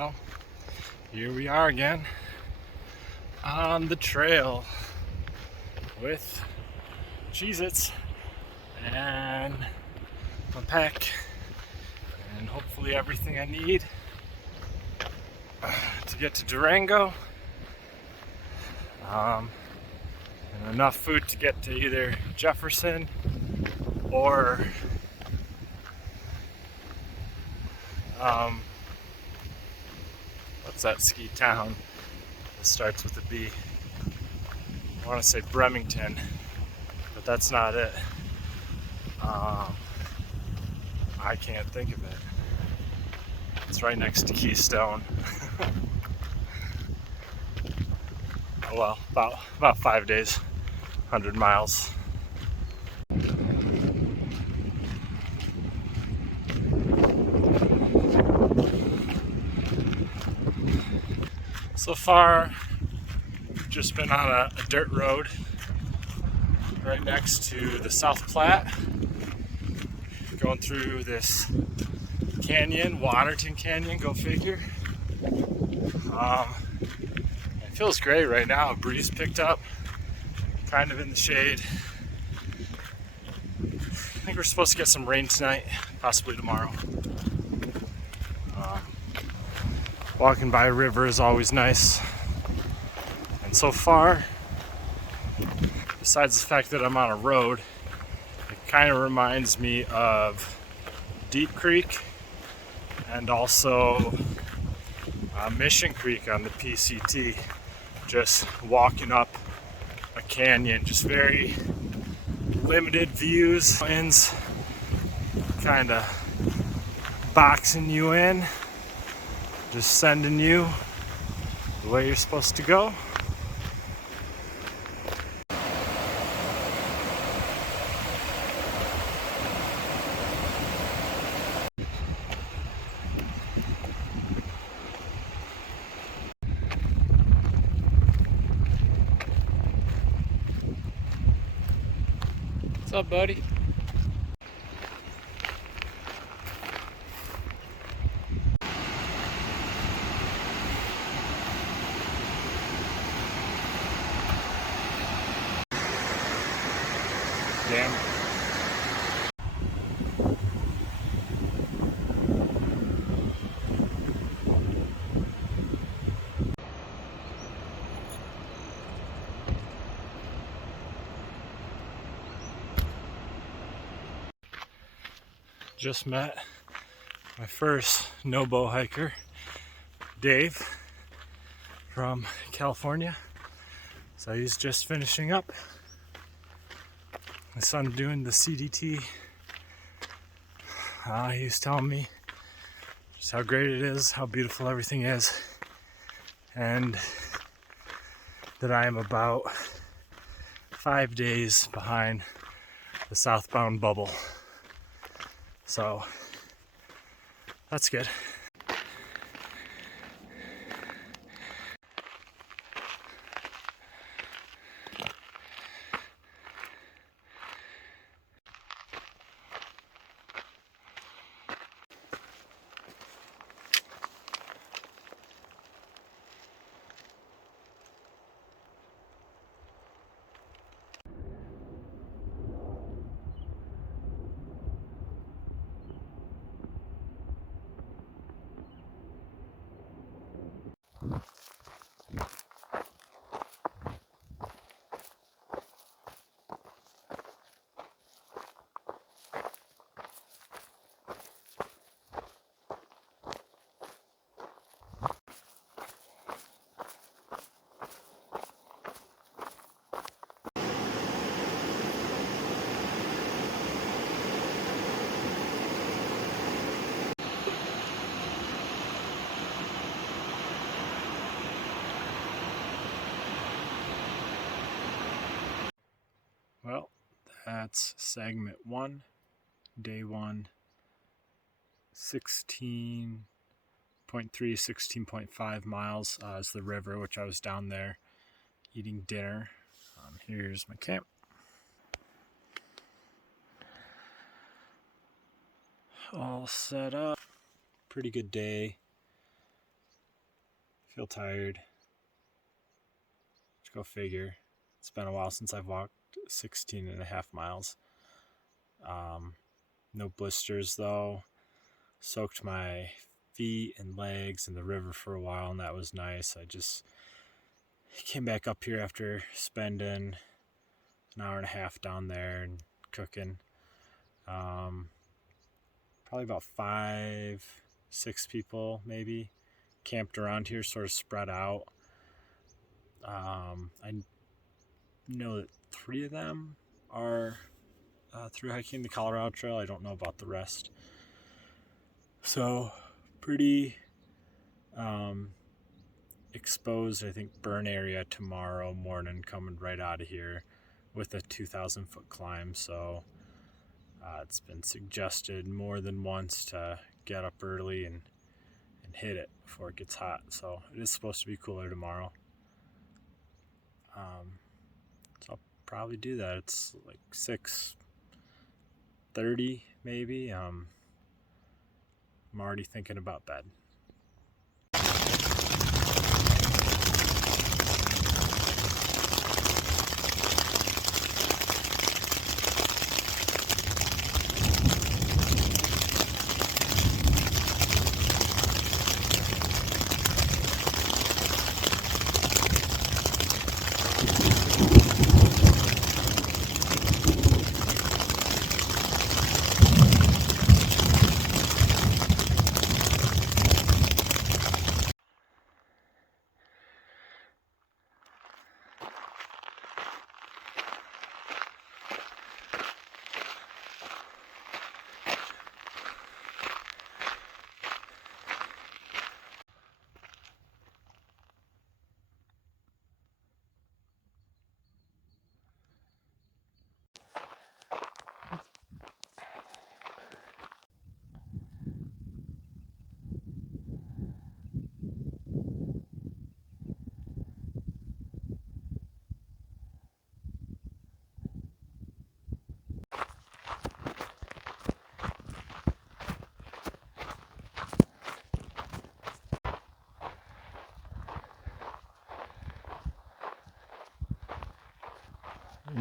Well, here we are again on the trail with Cheez-Its and my pack and hopefully everything I need to get to Durango, and enough food to get to either Jefferson or what's that ski town that starts with a B? I want to say Bremerton, but that's not it. I can't think of it. It's right next to Keystone. Oh well, about 5 days, 100 miles. So far, we've just been on a dirt road right next to the South Platte, going through this canyon, Waterton Canyon, go figure. It feels great right now. A breeze picked up, kind of in the shade. I think we're supposed to get some rain tonight, possibly tomorrow. Walking by a river is always nice. And so far, besides the fact that I'm on a road, it kind of reminds me of Deep Creek and also Mission Creek on the PCT. Just walking up a canyon, just very limited views, winds kind of boxing you in, just sending you the way you're supposed to go. What's up, buddy? Damn. Just met my first no-bow hiker, Dave, from California. So he's just finishing up. My son doing the CDT. He was telling me just how great it is, how beautiful everything is, and that I am about 5 days behind the southbound bubble. So that's good. Well, that's segment 1, day 1, 16.3, 16.5 miles is the river, which I was down there eating dinner. Here's my camp. All set up. Pretty good day. Feel tired. Go figure. It's been a while since I've walked 16 and a half miles. No blisters though. Soaked my feet and legs in the river for a while, and that was nice. I just came back up here after spending an hour and a half down there and cooking. Probably about 5-6 people maybe camped around here, sort of spread out. I know that 3 of them are through hiking the Colorado Trail. I don't know about the rest. So pretty exposed, I think, burn area tomorrow morning coming right out of here with a 2,000 foot climb. So it's been suggested more than once to get up early and hit it before it gets hot. So it is supposed to be cooler tomorrow. So I'll probably do that. It's like 6:30 maybe. I'm already thinking about bed.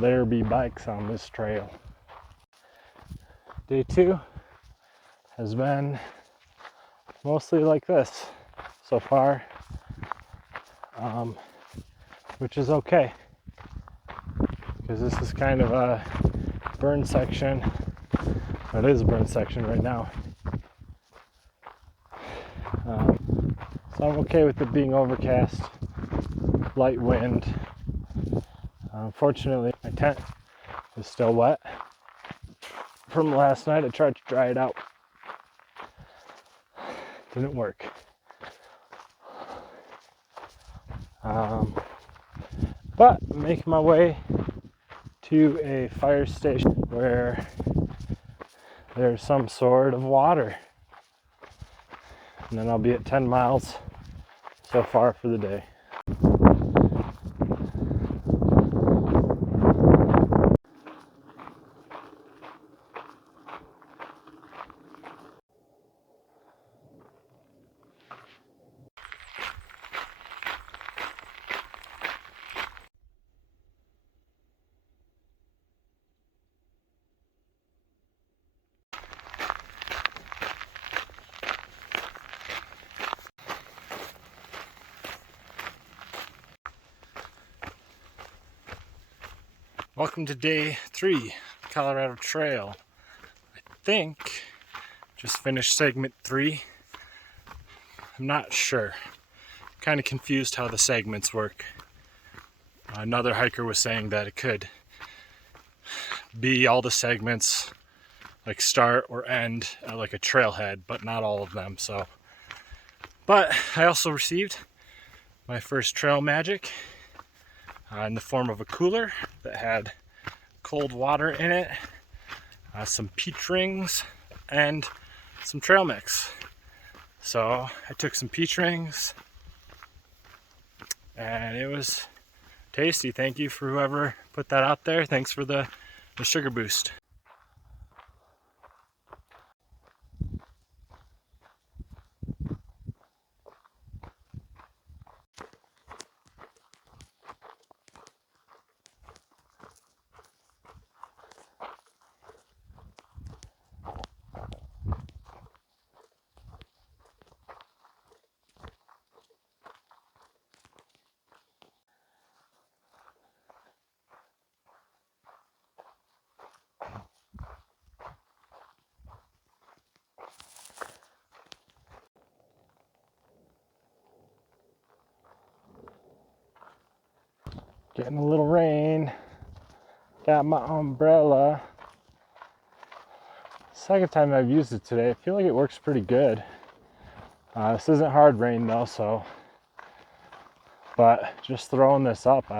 There be bikes on this trail. Day 2 has been mostly like this so far, which is okay, because this is kind of a burn section. It is a burn section right now. So I'm okay with it being overcast, light wind. Unfortunately, my tent is still wet from last night. I tried to dry it out. Didn't work. But I'm making my way to a fire station where there's some sort of water. And then I'll be at 10 miles so far for the day. Welcome to day 3, Colorado Trail. I think just finished segment 3. I'm not sure. Kind of confused how the segments work. Another hiker was saying that it could be all the segments like start or end at like a trailhead, but not all of them. But I also received my first trail magic in the form of a cooler that had cold water in it, some peach rings, and some trail mix. So I took some peach rings and it was tasty. Thank you for whoever put that out there. Thanks for the sugar boost. Getting a little rain. Got my umbrella. Second time I've used it today. I feel like it works pretty good. This isn't hard rain though, so. But just throwing this up,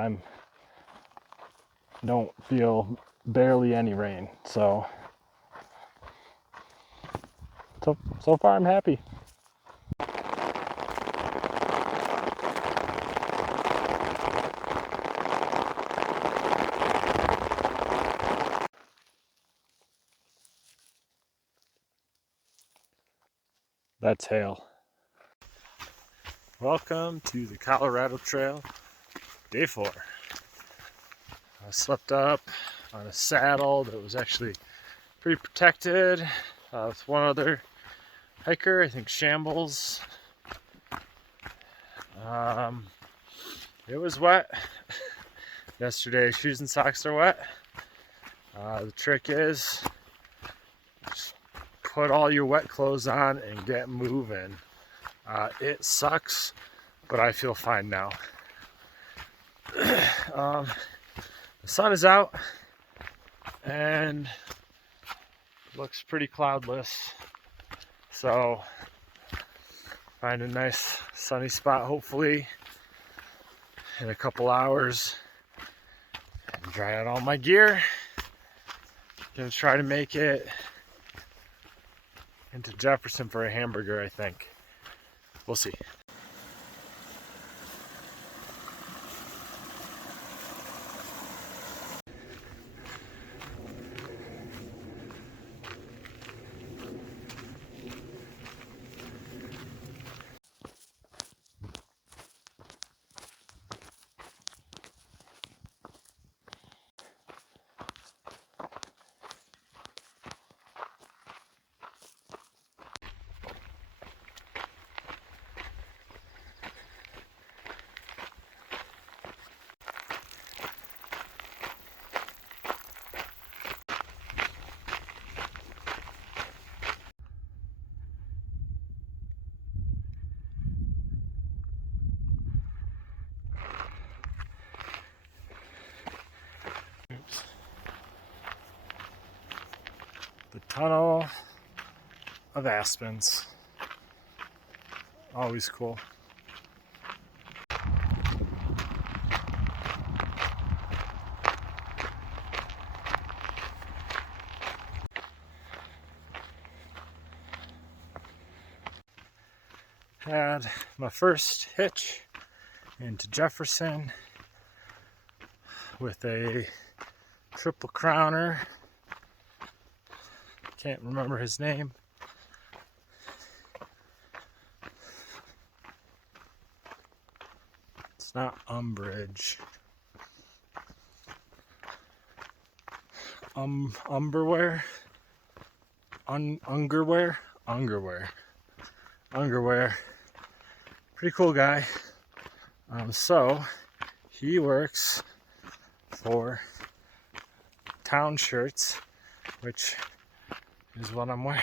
don't feel barely any rain. So far I'm happy. That's hail. Welcome to the Colorado Trail, day 4. I slept up on a saddle that was actually pretty protected with one other hiker, I think Shambles. It was wet yesterday. Shoes and socks are wet. The trick is just put all your wet clothes on and get moving. It sucks, but I feel fine now. The sun is out and looks pretty cloudless, so find a nice sunny spot hopefully in a couple hours and dry out all my gear. Gonna try to make it into Jefferson for a hamburger, I think. We'll see. Oops. The tunnel of aspens. Always cool. Had my first hitch into Jefferson with a triple crowner. Can't remember his name. It's not Umbridge. Umberware? Ungerwear. Pretty cool guy. So he works for Town Shirts, which is what I'm wearing.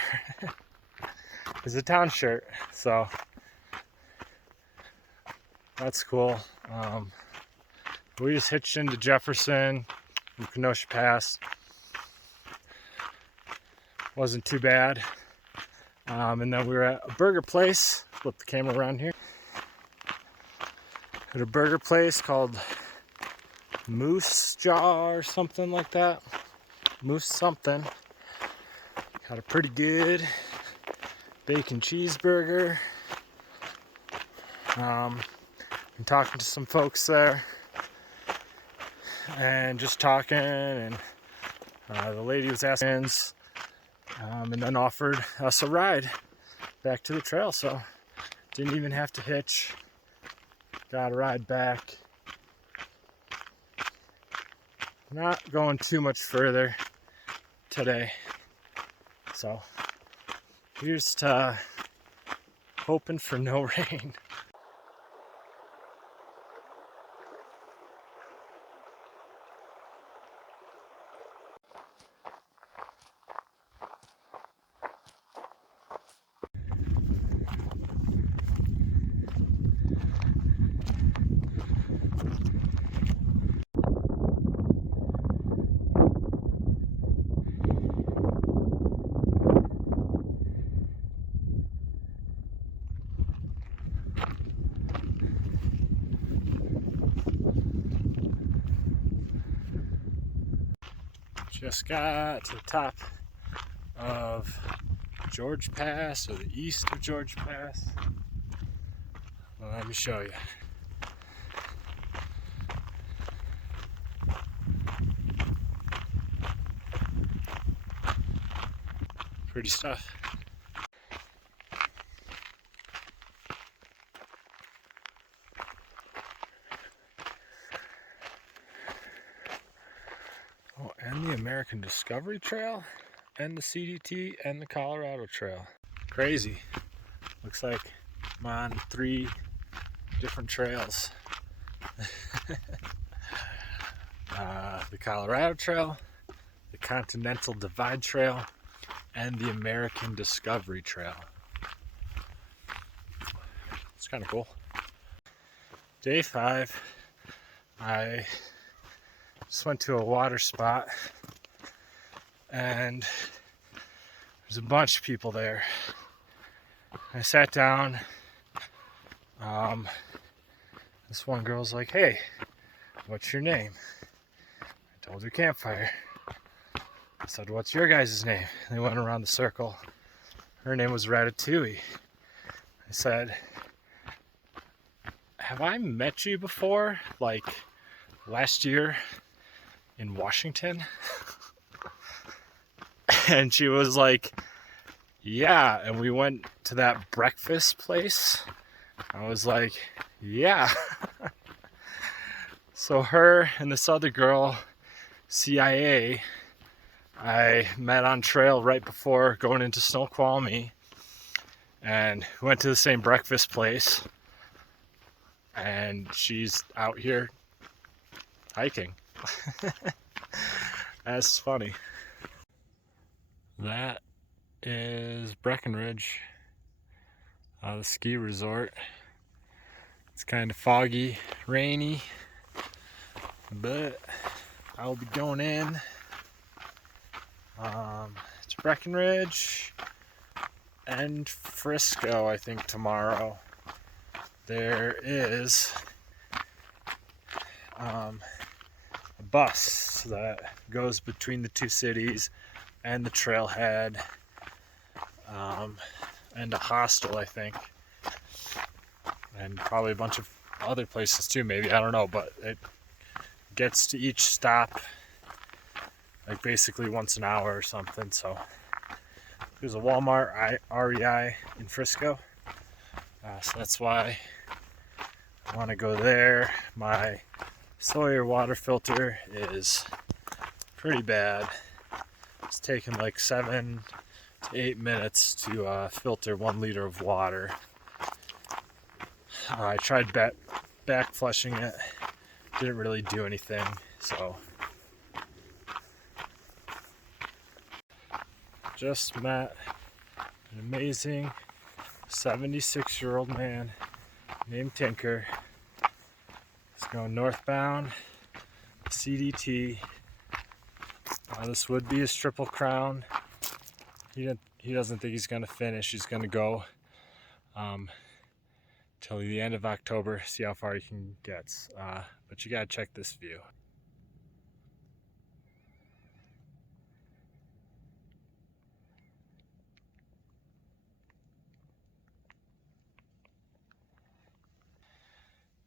It's a Town shirt, so that's cool. We just hitched into Jefferson from Kenosha Pass. Wasn't too bad. And then we were at a burger place. Flip the camera around here. At a burger place called Moose Jaw or something like that. Moose something. Got a pretty good bacon cheeseburger. Been talking to some folks there. And just talking, and the lady was asking, and then offered us a ride back to the trail, so didn't even have to hitch. Got a ride back. Not going too much further today, so here's to hoping for no rain. Just got to the top of George Pass, or the east of George Pass. Well, let me show you. Pretty stuff. Oh, and the American Discovery Trail, and the CDT, and the Colorado Trail. Crazy. Looks like I'm on 3 different trails. The Colorado Trail, the Continental Divide Trail, and the American Discovery Trail. It's kind of cool. Day 5, I just went to a water spot, and there's a bunch of people there. I sat down. This one girl's like, "Hey, what's your name?" I told her Campfire. I said, "What's your guys' name?" They went around the circle. Her name was Ratatouille. I said, "Have I met you before? Like last year in Washington?" And she was like, "Yeah, and we went to that breakfast place." I was like, "Yeah." So her and this other girl, CIA, I met on trail right before going into Snoqualmie, and went to the same breakfast place, and she's out here hiking. That's funny. That is Breckenridge, the ski resort. It's kind of foggy, rainy, but I'll be going in. It's Breckenridge and Frisco, I think, tomorrow. There is a bus that goes between the 2 cities and the trailhead, and a hostel, I think, and probably a bunch of other places too, maybe, I don't know, but it gets to each stop like basically once an hour or something. So there's a Walmart REI in Frisco, so that's why I want to go there. My Sawyer water filter is pretty bad. It's taken like 7 to 8 minutes to filter 1 liter of water. I tried back flushing it, didn't really do anything, so just met an amazing 76-year-old man named Tinker. He's going northbound, CDT. This would be his Triple Crown. He doesn't think he's going to finish. He's going to go till the end of October, see how far he can get. But you got to check this view.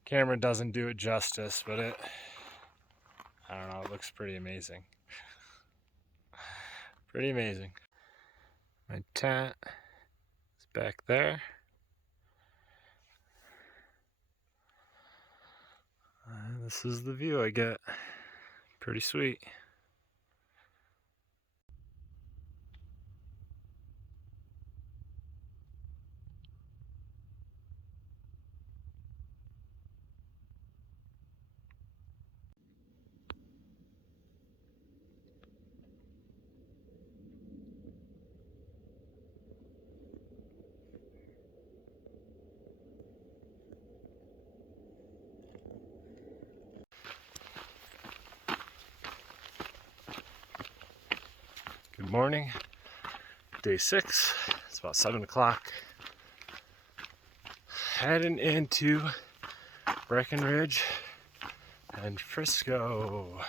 Camera doesn't do it justice, but I don't know, it looks pretty amazing. Pretty amazing. My tent is back there. This is the view I get. Pretty sweet. Good morning. Day 6. It's about 7 o'clock. Heading into Breckenridge and Frisco.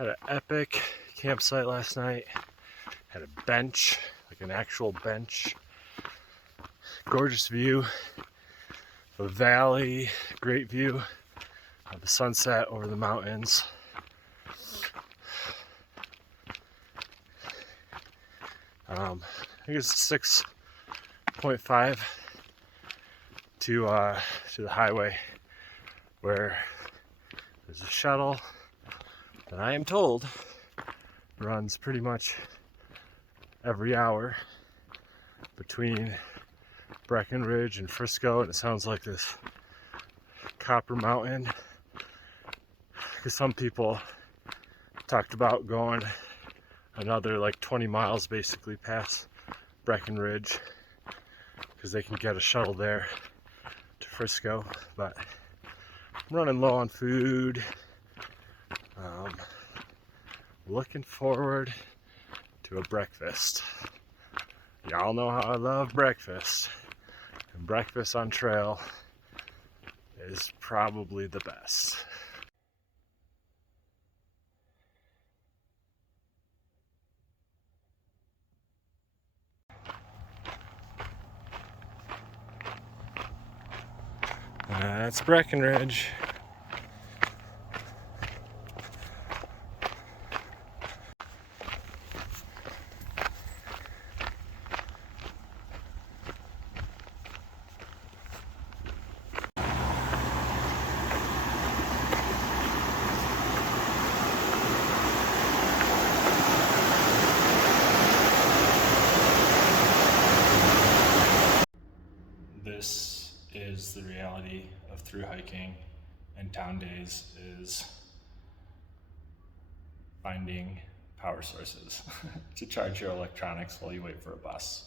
Had an epic campsite last night. Had a bench, like an actual bench. Gorgeous view of a valley, great view of the sunset over the mountains. I think it's 6.5 to the highway, where there's a shuttle that I am told runs pretty much every hour between Breckenridge and Frisco, and it sounds like this Copper Mountain, because some people talked about going another like 20 miles basically past Breckenridge, because they can get a shuttle there to Frisco. But I'm running low on food. Looking forward to a breakfast. Y'all know how I love breakfast, and breakfast on trail is probably the best. That's Breckenridge. This is the reality of through hiking and town days, is finding power sources to charge your electronics while you wait for a bus.